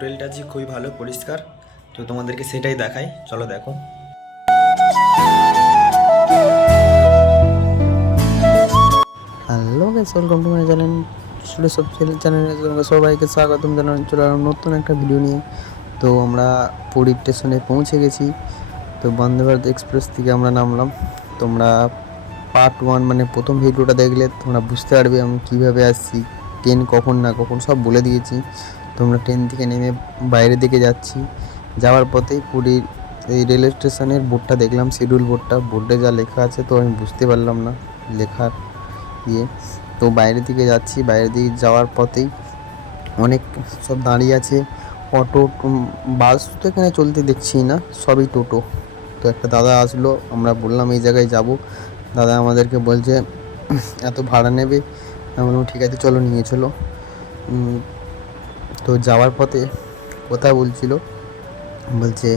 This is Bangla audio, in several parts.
হোটেলটা যে খুবই ভালো, পরিষ্কার। তো তোমাদেরকে সেটাই দেখাই। চলো দেখো। Hello guys welcome to my channel সুরে সব চ্যানেলে তোমাকে সবাইকে স্বাগতম জানাই। চলে নতুন একটা ভিডিও নিয়ে। তো আমরা পুরী স্টেশনে পৌঁছে গেছি। তো বন্দে ভারত এক্সপ্রেস থেকে আমরা নামলাম। তোমরা পার্ট ওয়ান মানে প্রথম ভিডিওটা দেখলে তোমরা বুঝতে পারবে আমি কীভাবে আসছি ট্রেন কখন না কখন সব বলে দিয়েছি। তোমরা ট্রেন থেকে নেমে বাইরের দিকে যাচ্ছি। যাওয়ার পথেই পুরীর এই রেলওয়ে স্টেশনের বোর্ডটা দেখলাম, শিডিউল বোর্ডটা। বোর্ডে যা লেখা আছে তো আমি বুঝতে পারলাম না লেখার ইয়ে। তো বাইরের দিকে যাচ্ছি, বাইরের দিকে যাওয়ার পথেই অনেক সব দাঁড়িয়ে আছে। অটো বাস তো এখানে চলতে দেখছি না, সবই টোটো। তো একটা দাদা আসলো, আমরা বললাম এই জায়গায় যাব। দাদা আমাদেরকে বলছে, এত ভাড়া নেবে? আমি বললাম, ঠিক আছে, চলো নিয়ে চলো। তো যাওয়ার পথে কথা বলছিল। বলছে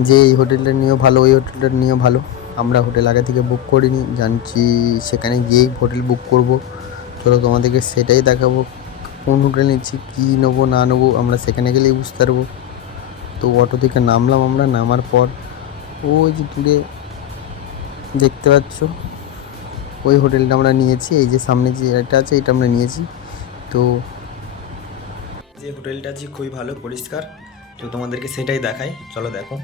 যে, এই হোটেলটা নিয়েও ভালো ওই হোটেলটা নিয়েও ভালো। আমরা হোটেল আগে থেকে বুক করিনি। জানছি সেখানে গিয়েই হোটেল বুক করব। চলো তোমাদেরকে সেটাই দেখাবো। কোন হোটেল নিচ্ছি, কী নেব, না নেব, আমরা সেখানে গেলেই বুঝতে পারব। তো অটো থেকে নামলাম আমরা। নামার পর ওই যে দূরে দেখতে পাচ্ছ, ওই হোটেলটা আমরা নিয়েছি। এই যে সামনে যে এটা আছে, এটা আমরা নিয়েছি। তো যে হোটেলটা যে খুবই ভালো, পরিষ্কার, তো তোমাদেরকে সেটাই দেখাই। চলো দেখো।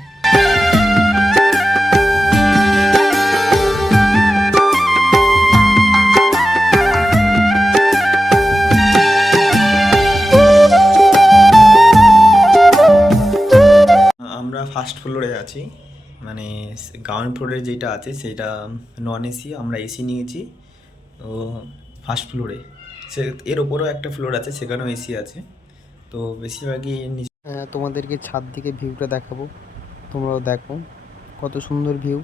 আমরা ফার্স্ট ফ্লোরে আছি। মানে গ্রাউন্ড ফ্লোরে যেটা আছে, সেটা নন এসি আমরা এসি নিয়েছি। তো ফার্স্ট ফ্লোরে সে, এর ওপরও একটা ফ্লোর আছে, সেখানেও এসি আছে। তো বেশিরভাগই হ্যাঁ, তোমাদেরকে ছাদ থেকে ভিউটা দেখাবো। তোমরাও দেখো কত সুন্দর ভিউ